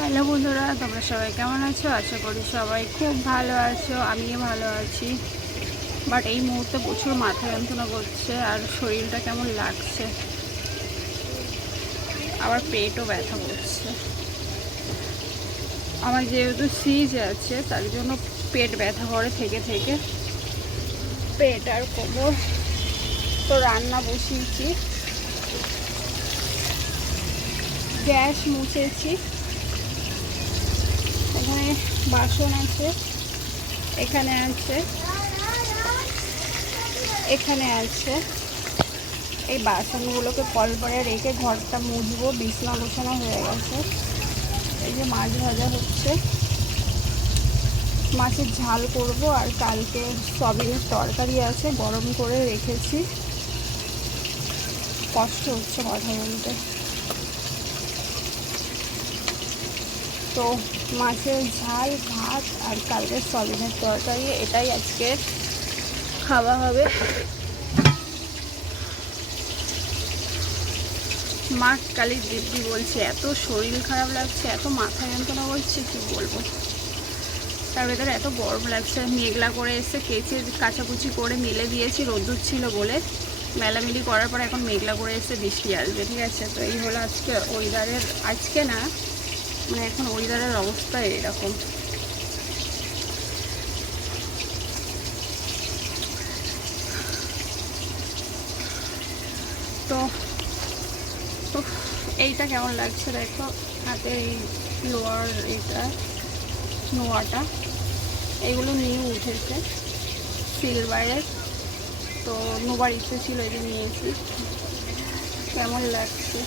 Hello বন্ধুরা, তোমরা সবাই কেমন আছো? আশা করি সবাই খুব ভালো আছো, আমিও ভালো আছি। বাট এই মুহূর্তে প্রচুর মাথা যন্ত্রণা করছে আর শরীরটা কেমন লাগছে? আবার পেটও ব্যথা করছে। আমার যেহেতু সিজ আছে, তার জন্য পেট ব্যথা করে থেকে থেকে পেট আর কোমর। তো রান্না বসিয়েছি। গ্যাস মুছেছি। এখানে বাসন আছে, এখানে আছে এখানে আছে। এই বাসনগুলোকে করে রেখে ঘরটা মুছবো, বিছনা গোছানো হয়ে গেছে। এই যে মাছ ভাজা হচ্ছে। মাছের ঝাল করব আর কালকে সবিনের তরকারি আছে, গরম করে রেখেছি। কষ্ট হচ্ছে কথা বলতে তো মাছের ঝাল, ভাত আর কালকে সবিনের তরকারি, এটাই আজকে খাওয়া হবে। মা কালী দিব্যি বলছে, এত শরীর খারাপ লাগছে, এত মাথা যন্ত্রণা করছে, কি বলব? তার ভেতরে এত গরম লাগছে, মেঘলা করে এসে কেচে কাচাকুচি করে মেলে দিয়েছি, রোদ্দুর ছিল বলে। মেলামেলি করার পর এখন মেঘলা করে এসে বৃষ্টি আসবে, ঠিক আছে? তো এই হলো আজকে ওয়েদারের আজকে না মানে এখন ওয়েদারের অবস্থা এরকম। তো এইটা কেমন লাগছে দেখো? হাতে এই লোয়ার এটা নোয়াটা, এগুলো নিয়ে উঠেছে। সিলভারের তো নোবার ইচ্ছে ছিল এই যে নিয়েছি কেমন লাগছে?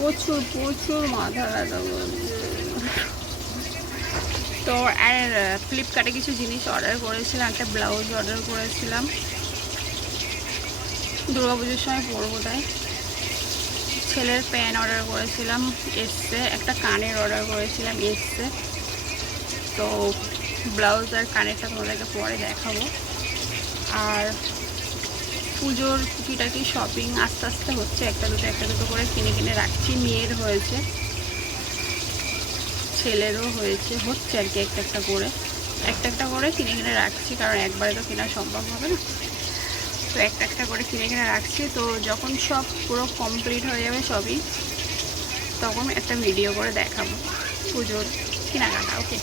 প্রচুর প্রচুর মাথা ব্যথা তো, আর ফ্লিপকার্টে কিছু জিনিস অর্ডার করেছিলাম, একটা ব্লাউজ অর্ডার করেছিলাম। দুর্গা পুজোর সময় পরবো তাই। ছেলের প্যান্ট অর্ডার করেছিলাম, এসছে, একটা কানের অর্ডার করেছিলাম, এসছে। তো ব্লাউজ আর কানেরটা তোমাদেরকে পরে দেখাবো। আর পুজোর টুকিটাকি শপিং আস্তে আস্তে হচ্ছে। একটা দুটো একটা দুটো করে কিনে কিনে রাখছি। মেয়ের হয়েছে। ছেলেরও হয়েছে। হচ্ছে আর কি একটা একটা করে। একটা একটা করে কিনে কিনে রাখছি, কারণ একবারে তো কেনা সম্ভব হবে না। তো একটা একটা করে কিনে কিনে রাখছি। তো যখন সব পুরো কমপ্লিট হয়ে যাবে সবই, তখন একটা ভিডিও করে দেখাবো। পুজোর কেনাকাটা ওকে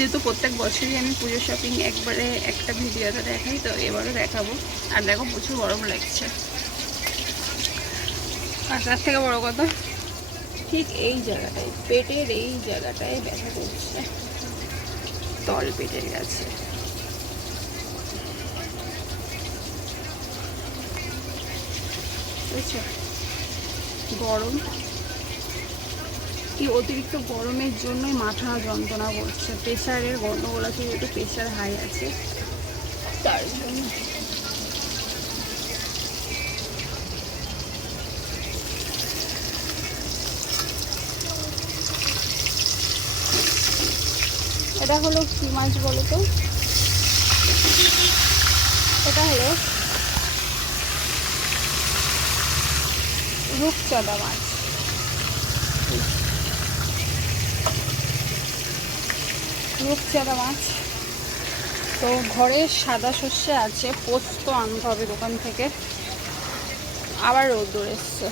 যেহেতু প্রত্যেক বছরই আমি পুজোর শপিং একবারে একটা ভিডিওতে দেখাই, তো এবারও দেখাবো। আর দেখো প্রচুর গরম লাগছে। আর তার থেকে বড় কথা, ঠিক এই জায়গাটায়, পেটের এই জায়গাটায় ব্যথা করছে। তল পেটের কাছে গরম। এই অতিরিক্ত গরমের জন্যই মাথা যন্ত্রণা করছে? প্রেশারের গন্ডগোল আছে, যেহেতু প্রেশার হাই আছে। তার জন্য। এটা হলো কি মাছ বলো তো? এটা হলো রূপচাঁদা মাছ। রূপচাঁদা মাছ। তো ঘরে সাদা সর্ষে আছে, পোস্ত আনতে হবে দোকান থেকে। আবার রোদ্দুর এসছে।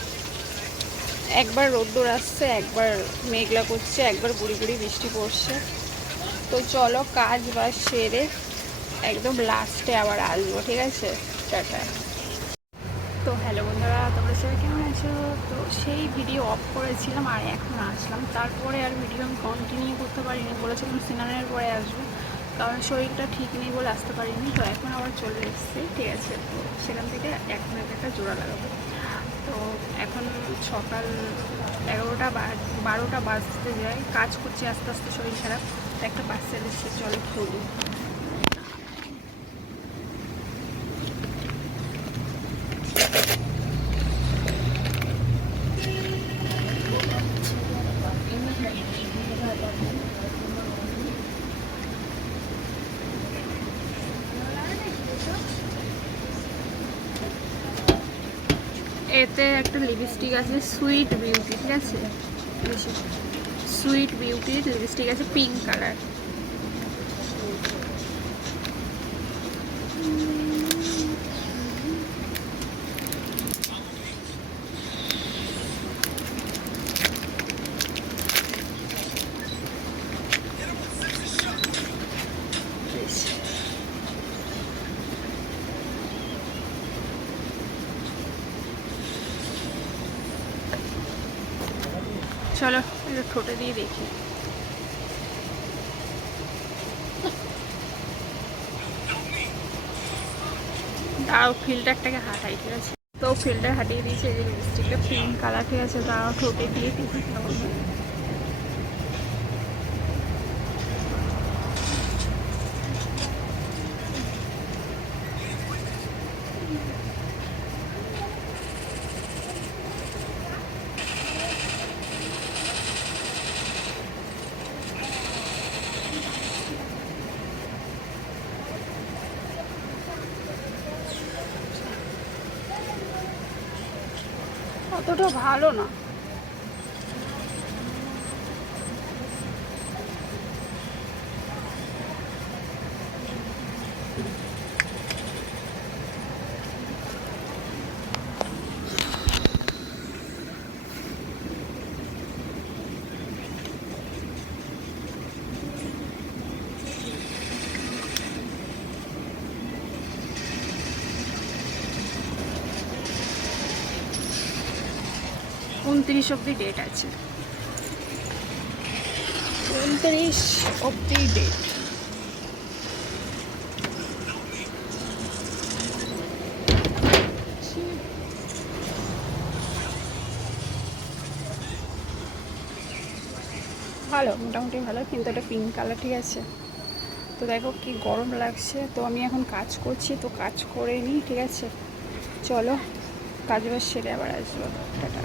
একবার রোদ্দুর আসছে, একবার মেঘলা করছে, একবার গুড়ি গুড়ি বৃষ্টি পড়ছে। তো চলো কাজ বাজ সেরে একদম লাস্টে আবার আসব, ঠিক আছে? টাটা। তো হ্যালো বন্ধুরা, তোমরা সবাই কেমন আছো? তো সেই ভিডিও অফ করেছিলাম আর এখন আসলাম। তারপরে আর ভিডিও আমি কন্টিনিউ করতে পারিনি। বলেছিলাম সিনানের পরে আসব, কারণ শরীরটা ঠিক নেই বলে আসতে পারিনি। তো এখন আবার চলে এসেছি, ঠিক আছে? তো সেখান থেকে এখন একটা জোড়া লাগাবো। তো এখন সকাল এগারোটা বারোটা বাজতে যায়। কাজ করছি আস্তে আস্তে, শরীর খারাপ। তো একটা পার্সেল এসছে চলে খুলি এতে একটা লিপস্টিক আছে সুইট বিউটি ঠিক আছে? সুইট বিউটির লিপস্টিক আছে পিঙ্ক কালার চলো ঠোঁটে দিয়ে দেখি। দাও ফিল্টারটাকে হাঁটাই, ঠিক আছে? তো ফিল্টার হাঁটিয়ে দিয়েছে, এই লিপস্টিকটা পিঙ্ক কালার ঠিক আছে, দাও, ঠোঁটে দিয়ে টিফিন অতটা ভালো না। উনত্রিশ অব্দি ডেট আছে। উনত্রিশ অব্দি ডেট ভালো, মোটামুটি ভালো, কিন্তু এটা পিঙ্ক কালার ঠিক আছে। তো দেখো কি গরম লাগছে। তো আমি এখন কাজ করছি, তো কাজ করে নিই, ঠিক আছে? চলো, কাজ বাজ সেরে আবার আসব। টাটা।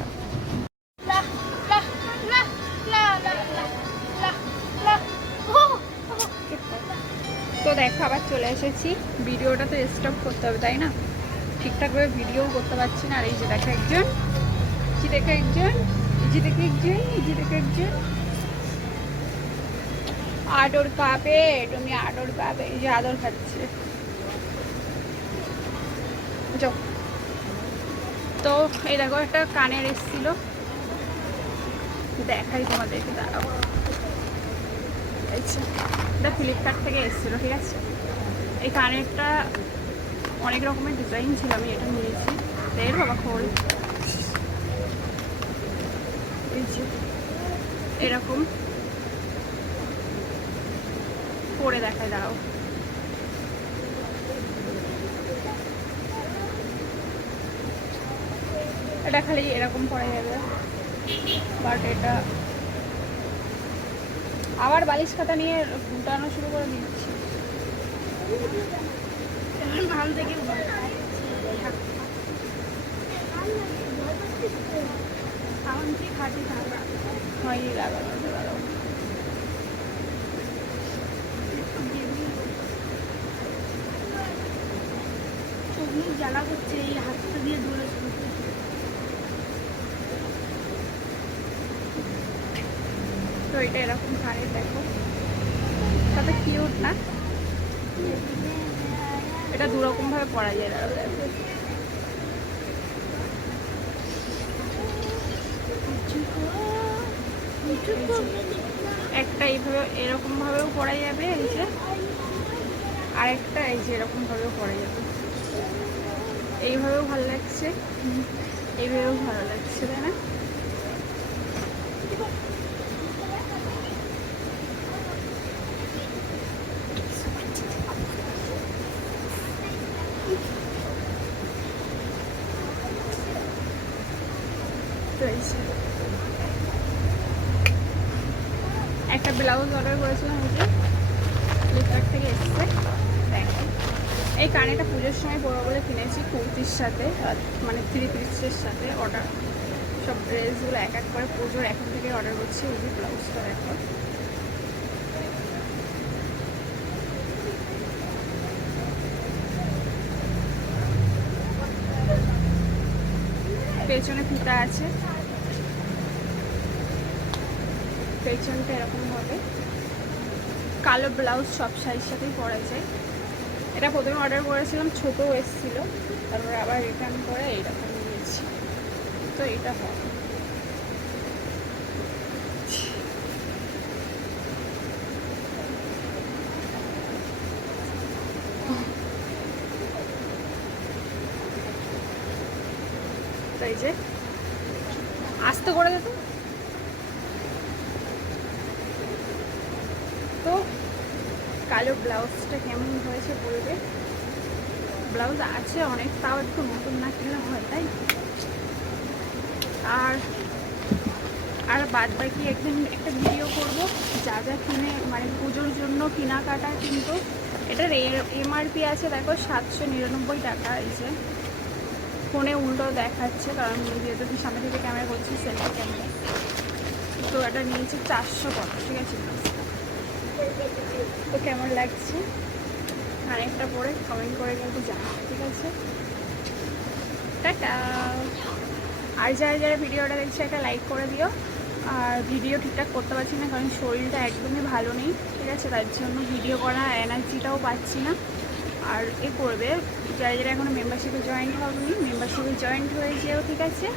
দেখো, আবার চলে এসেছি। ভিডিওটা তো স্টপ করতে হবে, তাই না? ঠিকঠাকভাবে ভিডিও করতে পারছি না। আর এই যে দেখো একজন জি দেখো একজন যে দেখো একজন যে দেখো একজন। আদর পাবে, তুমি আদর পাবে, এই যে আদর খাচ্ছে। তো এই দেখো, একটা কানের এসেছিল। দেখাই তোমাদেরকে, দাঁড়াও। আচ্ছা এটা ফ্লিপকার্ট থেকে এসেছিল, ঠিক আছে? এই কানেরটা অনেক রকমের ডিজাইন ছিল, আমি এটা নিয়েছি। এর বাবা, খোল। এরকম। পরে দেখায়, দাঁড়াও। এটা খালি এরকম পরে যাবে বাট এটা আবার বালিশ খাতা নিয়ে ঘুটানো শুরু করে দিচ্ছি থেকে লাগানো লাগানো জ্বালা করছে এই হাতটা দিয়ে ধরে এটা এরকম কানের দেখো। কত কিউট না? এটা দুরকম ভাবে পরা যায় একটা এইভাবে এরকম ভাবেও পরা যাবে, এই যে। আরেকটা এই যে এরকম ভাবেও পরা যাবে। এইভাবেও ভালো লাগছে। এইভাবেও ভালো লাগছে, তাই না? একটা ব্লাউজ অর্ডার করেছিলাম যে ফ্লিপকার্ট থেকে এসছে। দেখো, এই কানেটা পুজোর সময় পরবো বলে কিনেছি কুর্তির সাথে মানে থ্রি পিসের সাথে অর্ডার সব ড্রেসগুলো এক এক করে পুজোর এখন থেকে অর্ডার করছি, ওই যে ব্লাউজটা দেখো। পেছনে ফিতা আছে। পেছনটা এরকম হবে। কালো ব্লাউজ সব সাইজ সাথেই পরা যায়। এটা প্রথমে অর্ডার করেছিলাম ছোটো এসেছিল। তারপরে আবার রিটার্ন করে এইরকম নিয়েছি। তো এটা হবে। এই যে, আস্তে করে যেত তো কালো ব্লাউজটা কেমন হয়েছে বলবে ব্লাউজ আছে অনেক, তাও একটু নতুন না কিনলে হয়, তাই? আর আর বাদ বাকি একদিন একটা ভিডিও করব, যা যা কিনে মানে পুজোর জন্য কেনাকাটা কিন্তু। এটার এমআরপি আছে, দেখো, সাতশো নিরানব্বই টাকা যে। ফোনে উল্টো দেখাচ্ছে, কারণ যেহেতু সামনে থেকে ক্যামেরা করছি সেলফি ক্যামেরা তো এটা নিয়েছে চারশো কত ঠিক আছে? তো কেমন লাগছে? খানিকটা পরে কমেন্ট করে কিন্তু জানাও, ঠিক আছে? আর যারা যারা ভিডিওটা দেখছে, একটা লাইক করে দিও। আর ভিডিও ঠিকঠাক করতে পারছি না, কারণ শরীরটা একদমই ভালো নেই, ঠিক আছে? তার জন্য ভিডিও করার এনার্জিটাও পাচ্ছি না। আর এ করবে, যারা যারা এখনও মেম্বারশিপে জয়েন্ট হবনি মেম্বারশিপে জয়েন্ট হয়ে যেও, ঠিক আছে?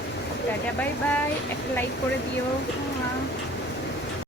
টাটা বাই বাই একটা লাইক করে দিও।